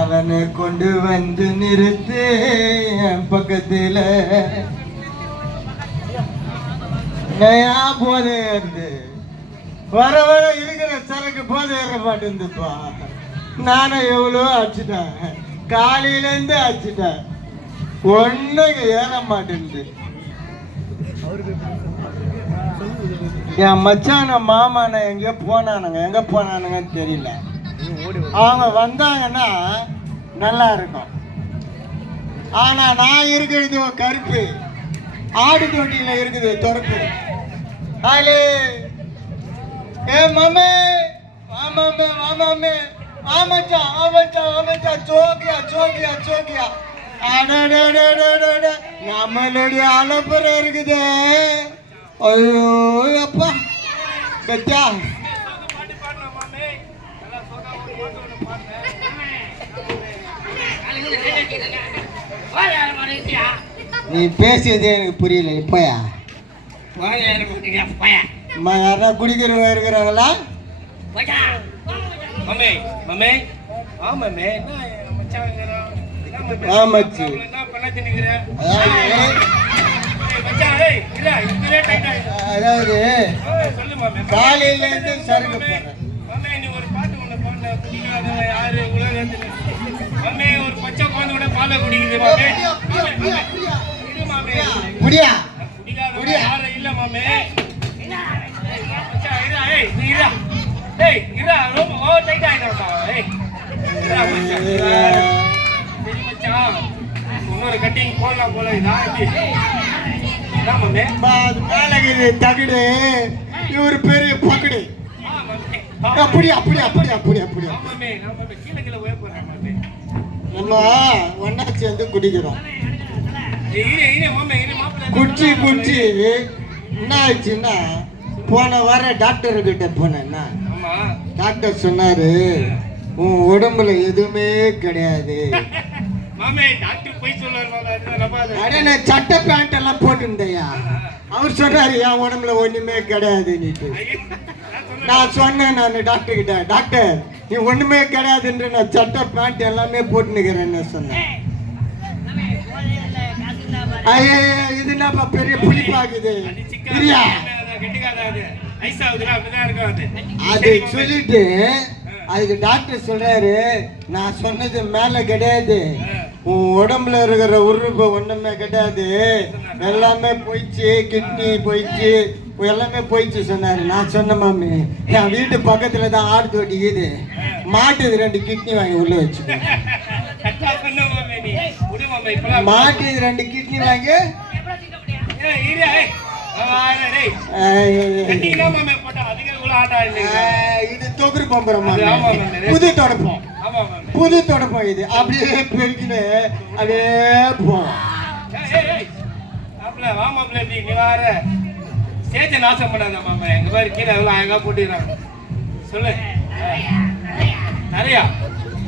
அவனை கொண்டு வந்து நிறுத்து என் பக்கத்துல. போதை இருந்து வர வர இருக்கிற சரக்கு போதை ஏற மாட்டேங்குதுப்பா. நானும் எவ்வளோ அடிச்சுட்டேன், காலையில இருந்து அடிச்சுட்டேன், ஒன்னுக்கு ஏற மாட்டேங்குது. என் மச்சான மாமான எங்க போனானுங்கன்னு தெரியல. அவங்க வந்தாங்கன்னா நல்லா இருக்கும். ஆனா நான் இருக்கிறது கருப்பு, ஆடு தொட்டியில இருக்குது தொறுப்பு. ஹாலே ஏ மாமே மாமாமே மாமாமே ஆமாச்சா ஆமாச்சா ஆமாச்சா சோக்கியா சோக்கியா சோக்கியா. நம்மளுடைய அலப்புற இருக்குது. ஐயோ அப்பா கத்தியா. நீ பேசியதே எனக்கு புரியல. இப்பயா யாரா குடிக்கிறவங்க இருக்கிறாங்களா? ஆமாச்சு. அதாவது காலையில இருந்து சரக்கு போறேன். ஒரு பச்சை குழந்தை கூட பாலை குடிக்குது. குடியா குடியா இல்ல மாமே. இன்னொரு கட்டிங் போடலாம் போல. தகுடு இவரு பெரிய பகுடு. அப்படி அப்படி அப்படி அப்படி அப்படி நம்ம ஒன்னா சேர்ந்து குடிக்கிறோம். குடிச்சு குடிச்சு என்ன ஆச்சுன்னா, போன வார டாக்டர் கிட்ட போனேன்னா டாக்டர் சொன்னாரு, உன் உடம்புல எதுவுமே கிடையாது. நான் சட்டை பேண்ட் எல்லாம் போட்டுருந்தையா. அவர் சொன்னாரு என் உடம்புல ஒண்ணுமே கிடையாதுன்னு. நான் சொன்னேன் டாக்டர் கிட்ட, டாக்டர் நீ ஒண்ணுமே கிடையாதுன்ற, நான் சட்டை பேண்ட் எல்லாமே போட்டுனுக்கிறேன்னு சொன்னேன். ஐயா இது என்னப்பா பெரிய புளிப்பாக்குது. அது சொல்லிட்டு அதுக்கு டாக்டர் சொல்றாரு, நான் சொன்னது மேல கிடையாது, உன் உடம்புல இருக்கிற உறுப்பு ஒண்ணுமே கிடையாது, எல்லாமே போயிடுச்சு, கிட்னி போயிடுச்சு, எல்லாமே போயிடுச்சு சொன்னாரு. நான் சொன்ன மாமி, என் வீட்டு பக்கத்துல தான் ஆடு தொட்டிக்குது, மாட்டுது 2 கிட்னி வாங்கி உள்ள வச்சு. மாட்டுது 2 கிட்னி வாங்கி இது தொகுறு பம்பரம், புது தொடப்பம், புது தொடப்பம். இது அப்படியே பெருக்கிட்டு அப்படியே போவோம். நாசம் பண்ணாத மாமா, எங்க மாதிரி கீழே எவ்வளவு அழகா போட்டுக்கிறாங்க. சொல்லு நிறையா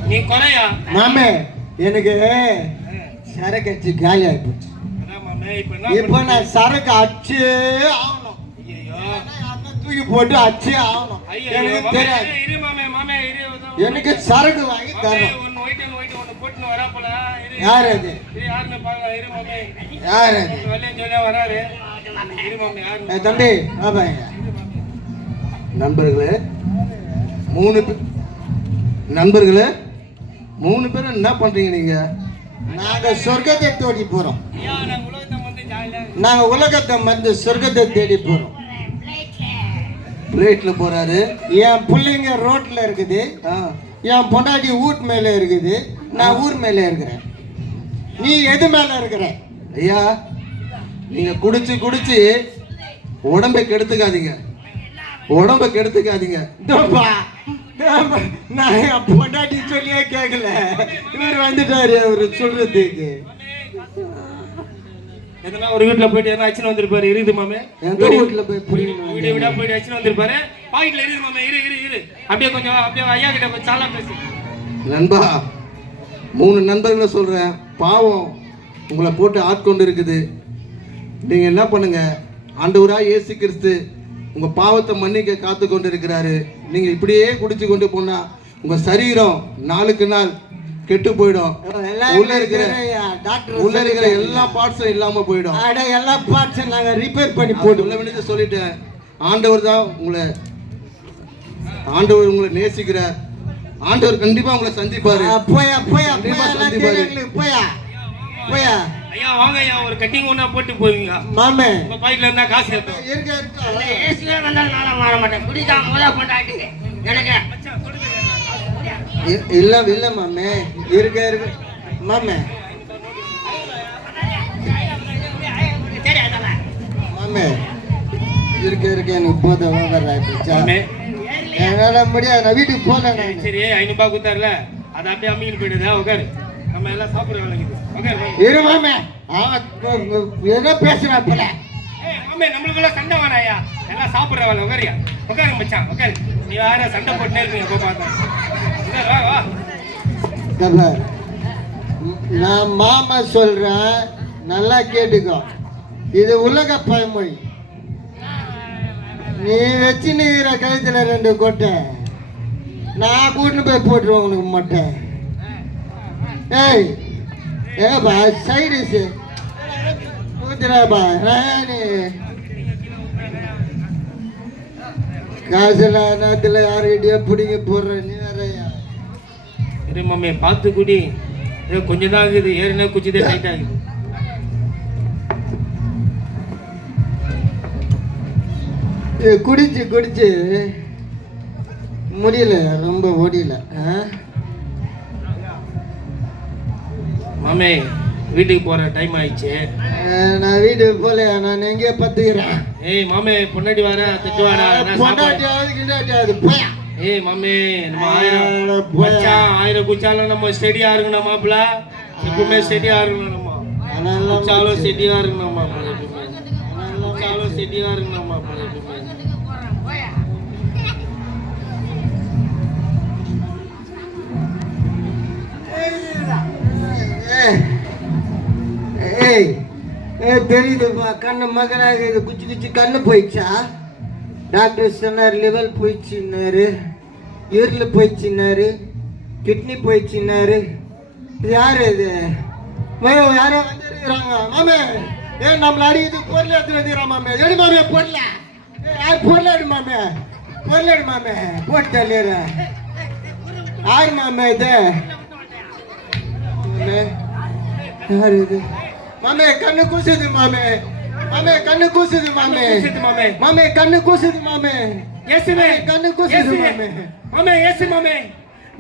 நீ குறையா மாமே. எனக்கு சரக்கு அடிச்சு காலி ஆகி போச்சு. இப்ப நான் சரக்கு அடிச்சு ஆகணும், தூக்கி போட்டு அடிச்சு ஆகணும். எனக்கு தெரியாது, எனக்கு சரக்கு வாங்கி தரணும். யார் அது? யார் அது? தம்பி நண்பர்களே, 3 பேரும் என்ன பண்றீங்க நீங்க? நாங்க சொர்க்கத்தை தேடி போறோம். நாங்க உலகத்தை வந்து சொர்க்கத்தை தேடி போறோம். பிளேட்ல போறாரு. என் பிள்ளைங்க ரோட்ல இருக்குது, என் பொண்டாட்டி வீட்டு மேல இருக்குது, நான் ஊர் மேல இருக்கிறேன். நீ எது மேல இருக்கிற? ஐயா நீங்க குடிச்சு குடிச்சு உடம்பை கெடுத்துக்காதீங்க, உடம்பை கெடுத்துக்காதீங்க. நான் என் பொண்டாட்டி சொல்லியே கேட்கல, இவர் வந்துட்டாரு அவரு சொல்றதுக்கு. எதனா ஒரு வீட்டுல போயிட்டு எதனா அச்சன் வந்திருப்பாரு. இருக்குது மாமே, எந்த வீட்டுல போய் வீடு வீடா போயிட்டு அச்சன் வந்திருப்பாரு. பாக்கெட்ல இருக்குது மாமே, இரு அப்படியே கொஞ்சம் அப்படியே ஐயா கிட்ட கொஞ்சம் சாலா பேசு. நண்பா 3 நண்பர்களை சொல்றேன், பாவம் உங்களை போட்டு ஆட்கொண்டு இருக்குது. நீங்க என்ன பண்ணுங்க, ஆண்டவராய் இயேசு கிறிஸ்து உங்க பாவத்தை மன்னிக்க காத்து கொண்டு இருக்கிறாரு. நீங்க இப்படியே குடிச்சு கொண்டு போனா உங்க சரீரம் நாளுக்கு நாள் கெட்டு போயிடும். உள்ள இருக்கிற எல்லா பார்ட்ஸும் இல்லாம போயிடும். எல்லா பார்ட்ஸும் நாங்க ரிப்பேர் பண்ணி போட்டு சொல்லிட்டேன். ஆண்டவர் உங்களை நேசிக்கிறார். ஆண்டவர் கண்டிப்பா உங்களை சந்திப்பாரு. ஐயா வாங்க ஐயா, ஒரு கட்டிங் ஒண்ணா போட்டு போவீங்க மாமே. உங்க பைக்ல இருந்தா காசு ஏத்தும். ஏசில வந்தாலும் நானும் வர மாட்டேன். குடிதா மோதா பண்ணாட்டி எனக்கு இல்ல மாமே. இருக்கு மாமே. மாமே இருக்கு எனக்கு போதும். என்னால முடியாது, நான் வீட்டுக்கு போல. சரி 500 ரூபாய் கொடுத்தாருல, அதை அப்படியே அம்மியில் போயிடுதா. உட்காரு, நம்ம எல்லாம் சாப்பிடுற வேலைக்கு. இரு மாமே, ஏதோ பேசுறேன் போல. மாமே நம்மளுக்குள்ள சண்டை வேணாயா, எல்லாம் சாப்பிடுற வேலை. உட்காரியா, உட்காரு மச்சான் உட்காரு. நீ வேற சண்டை போட்டுனே இருக்கீங்க. எப்போ பார்த்தா வா. நான் மாமா சொல்றேன், நல்லா கேட்டுக்கோ. இது உலக பழமொழி. நீ வச்சுன்னுக்கிற கழுத்துல 2 கொட்டை, நான் கூட்டின்னு போய் போட்டுருவேன் உனக்கு மொட்டை. ஏய் ஏபா சைடிஸ் ஊத்துறாபா. நீ காசுல நேரத்துல யாருக்கிட்டயோ பிடிங்க போடுற நீ வேறையா. மாமே பார்த்து குடி, கொஞ்சம் தான் ஆகுது. ஏறினா குச்சிதே டைட் ஆகுது. குடிச்சு முடியல, ரொம்ப ஓடியல. மாமே வீட்டுக்கு போற டைம் ஆயிடுச்சு. நான் வீட்டுக்கு போல, நான் எங்கேயே பத்துக்கிறேன். ஏய் மாமே பொண்டாட்டி வர திட்டுவாடா. பொண்டாட்டியாவது போயா. ஏய் மாமே நம்ம 1000 குச்சாலும் நம்ம ஸ்டெடியா இருக்கணும் மாப்பிள்ள. எப்பவுமே ஸ்டெடியா இருக்கணும். நம்ம குச்சாலும் ஸ்டெடியா இருக்கணும் மாப்பிள்ள. குச்சாலும் ஸ்டெடியா இருக்கணும் மாப்பிள்ள. தெரியுதுப்பா, கண்ணு மகனாக இது குச்சி கண்ணு போயிடுச்சா? டாக்டர் சொன்னார் லிவர் போயிடுச்சுன்னாரு, ஈரல் போயிடுச்சுன்னாரு, கிட்னி போயிடுச்சுன்னாரு. இது யாரு இது? யாரோ வந்துருக்கிறாங்க மாமே. நம்மள அடிக்குது, பொருள் எடுத்து வந்துக்கிறான் மாமே. எடு மாமே பொருள. யார் பொருள் எடு மாமே, பொருள் எடு மாமே. போட்டு தள்ளிடுற யாரு மாமே இது? யாரு இது? மாமே கண்ணு கூசுது மாமே. மாமே கண்ணு கூசுது மாமே. மாமே கண்ணு கூசுது மாமே. ஏசுமே கண்ணு கூசுது மாமே. மாமே ஏசு மாமே.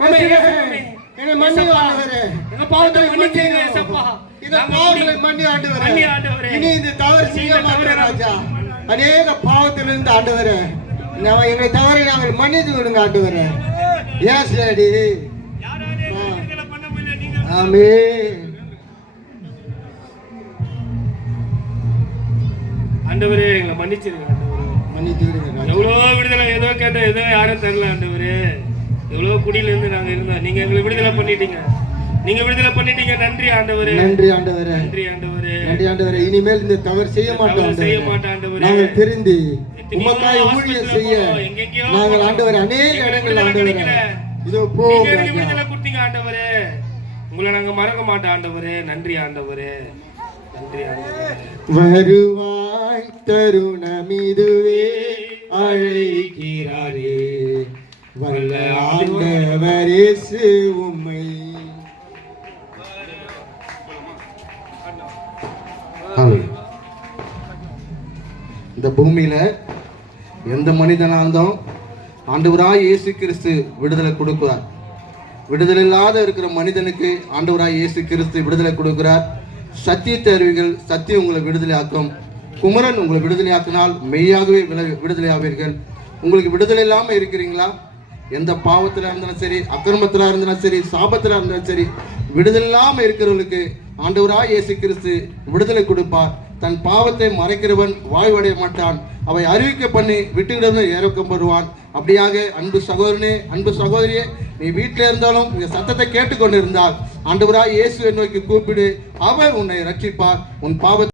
மாமே ஏசு மாமே. என்ன மன்னி ஆண்டவரே, எங்க பாவத்தை மன்னிச்சீங்க ஏசப்பா. இந்த பாவங்களை மன்னி ஆண்டவரே. இனி இந்த தவறு செய்ய மாட்டோம் ராஜா. அநேக பாவத்திலிருந்து ஆண்டவரே, எங்களை தவறை நாங்கள் மன்னித்து விடுங்க ஆண்டவரே. Yes daddy. ஆமென். ஆண்டவரே எங்களை மன்னிச்சிருங்க. எவ்வளோ விடுதலை, ஏதோ கேட்டோம், ஏதோ யாரும் தரல ஆண்டவரே. எவ்வளோ குடியில இருந்து நாங்க இருந்தோம், நீங்க எங்களை விடுதலை பண்ணிட்டீங்க. நீங்க விடுதலை பண்ணிட்டீங்க. நன்றி ஆண்டவரே. நன்றி ஆண்டவரே. நன்றி ஆண்டவரே. நன்றி ஆண்டவரே. இனிமேல் இந்த தவறு செய்ய மாட்டோம் ஆண்டவரே. நாங்கள் தெரிந்து உமக்காய் ஊழியம் செய்ய நாங்கள் ஆண்டவரே அநேக இடங்கள் ஆண்டவரே இதோ விடுதலை கொடுத்தீங்க ஆண்டவரே. உங்களை நாங்க மறக்க மாட்டோம் ஆண்டவரே. நன்றி ஆண்டவரே. நன்றி ஆண்டவரே. வருவாய் தருணமிதுவே அழைக்கிறாரே வல்ல ஆண்டவர் இயேசு உம்மை. இந்த பூமியில எந்த மனிதனா இருந்தோம் ஆண்டவராய் இயேசு கிறிஸ்து விடுதலை கொடுக்கிறார். விடுதலை இல்லாத இருக்கிற மனிதனுக்கு ஆண்டவராய் இயேசு கிறிஸ்து விடுதலை கொடுக்கிறார். சத்தியத்தை அறிவீர்கள், சத்தியம் உங்களை விடுதலை ஆக்கும். குமரன் உங்களை விடுதலை ஆக்கினால் மெய்யாகவே விடுதலை ஆவீர்கள். உங்களுக்கு விடுதலை இல்லாமல் இருக்கிறீங்களா? எந்த பாவத்தில் இருந்தாலும் சரி, அக்கிரமத்தில் இருந்தாலும் சரி, சாபத்தில் இருந்தாலும் சரி, விடுதலை இல்லாமல் இருக்கிறவர்களுக்கு ஆண்டவராய் இயேசு கிறிஸ்து விடுதலை கொடுப்பார். தன் பாவத்தை மறைக்கிறவன் வாழ்வடைய மாட்டான். அவை அறிவிக்க பண்ணி விட்டுவிடவும் இறக்கப்படுவான். அப்படியாக அன்பு சகோதரனே, அன்பு சகோதரியே, நீ வீட்டில் இருந்தாலும் இந்த சத்தத்தை கேட்டுக்கொண்டு இருந்தால் ஆண்டவராய் இயேசுவை நோக்கி கூப்பிடு. அவர் உன்னை ரட்சிப்பார். உன் பாவத்தை